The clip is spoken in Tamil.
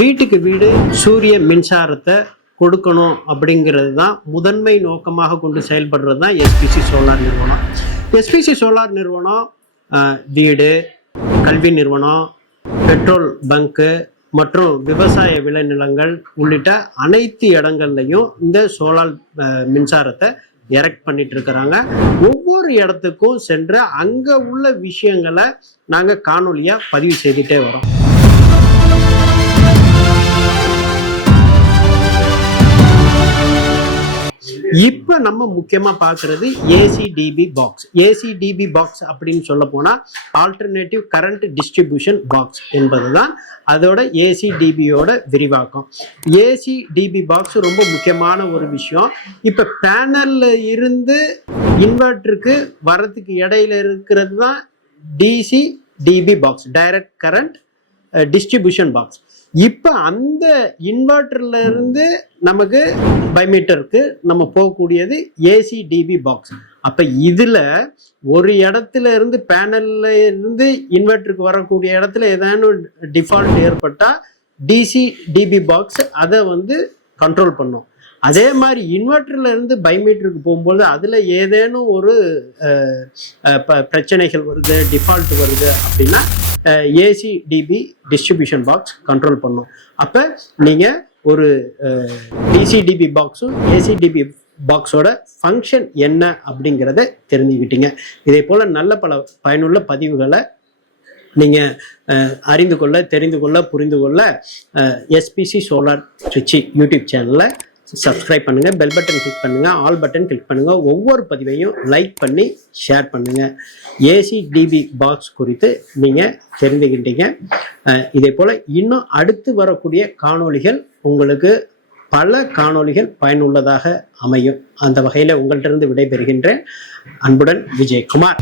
வீட்டுக்கு வீடு சூரிய மின்சாரத்தை கொடுக்கணும் அப்படிங்கிறது தான் முதன்மை நோக்கமாக கொண்டு செயல்படுறது தான் எஸ்பிசி சோலார் நிறுவனம். எஸ்பிசி சோலார் நிறுவனம் வீடு, கல்வி நிறுவனம், பெட்ரோல் பங்கு மற்றும் விவசாய விளைநிலங்கள் உள்ளிட்ட அனைத்து இடங்கள்லையும் இந்த சோலார் மின்சாரத்தை எரெக்ட் பண்ணிட்டு இருக்கிறாங்க. ஒவ்வொரு இடத்துக்கும் சென்று அங்க உள்ள விஷயங்களை நாங்க காணொலியா பதிவு செய்துட்டே வரோம். இப்ப நம்ம முக்கியமா பாக்குறது ஏசிடிபி பாக்ஸ். ஏசிடிபி பாக்ஸ் அப்படின்னு சொல்ல போனா ஆல்டர்னேட்டிவ் கரண்ட் டிஸ்ட்ரிபியூஷன் பாக்ஸ் என்பதுதான் அதோட ஏசிடிபியோட விரிவாக்கம். ஏசிடிபி பாக்ஸ் ரொம்ப முக்கியமான ஒரு விஷயம். இப்ப பேனல்ல இருந்து இன்வெர்டருக்கு வர்றதுக்கு இடையில இருக்கிறது தான் DC DB box, direct current distribution box. இப்ப அந்த இன்வெர்டர்ல இருந்து நமக்கு பைமீட்டருக்கு நம்ம போகக்கூடியது ஏசிடிபி பாக்ஸ். அப்ப இதுல ஒரு இடத்துல இருந்து பேனல்ல இருந்து இன்வெர்டருக்கு வரக்கூடிய இடத்துல ஏதாவது டிஃபால்ட் ஏற்பட்டா டிசி டிபி பாக்ஸ் அதை கண்ட்ரோல் பண்ணும். அதே மாதிரி இன்வெர்டர்ல இருந்து பைமீட்டருக்கு போகும்போது அதுல ஏதேனும் ஒரு பிரச்சனைகள் வருது, டிஃபால்ட் வருது அப்படின்னா ஏசிடிபி டிஸ்ட்ரிபியூஷன் பாக்ஸ் கண்ட்ரோல் பண்ணும். அப்ப நீங்க ஒரு டிசிடிபி பாக்ஸும் ஏசிடிபி பாக்ஸோட ஃபங்க்ஷன் என்ன அப்படிங்கிறத தெரிஞ்சுக்கிட்டீங்க. இதே போல நல்ல பல பயனுள்ள பதிவுகளை நீங்க அறிந்து கொள்ள, தெரிந்து கொள்ள, புரிந்து கொள்ள எஸ்பிசி சோலார் ட்ரிச்சி யூடியூப் சேனல்ல சப்ஸ்கிரைப் பண்ணுங்க, பெல் பட்டன் கிளிக் பண்ணுங்க, ஆல் பட்டன் கிளிக் பண்ணுங்க. ஒவ்வொரு பதிவையும் லைக் பண்ணி ஷேர் பண்ணுங்க. ஏசிடிபி பாக்ஸ் குறித்து நீங்க தெரிந்துக்கிட்டீங்க. இதே போல இன்னும் அடுத்து வரக்கூடிய காணொளிகள் உங்களுக்கு பல காணொளிகள் பயனுள்ளதாக அமையும். அந்த வகையில உங்கள்கிட்ட இருந்து விடைபெறுகின்றேன். அன்புடன் விஜயகுமார்.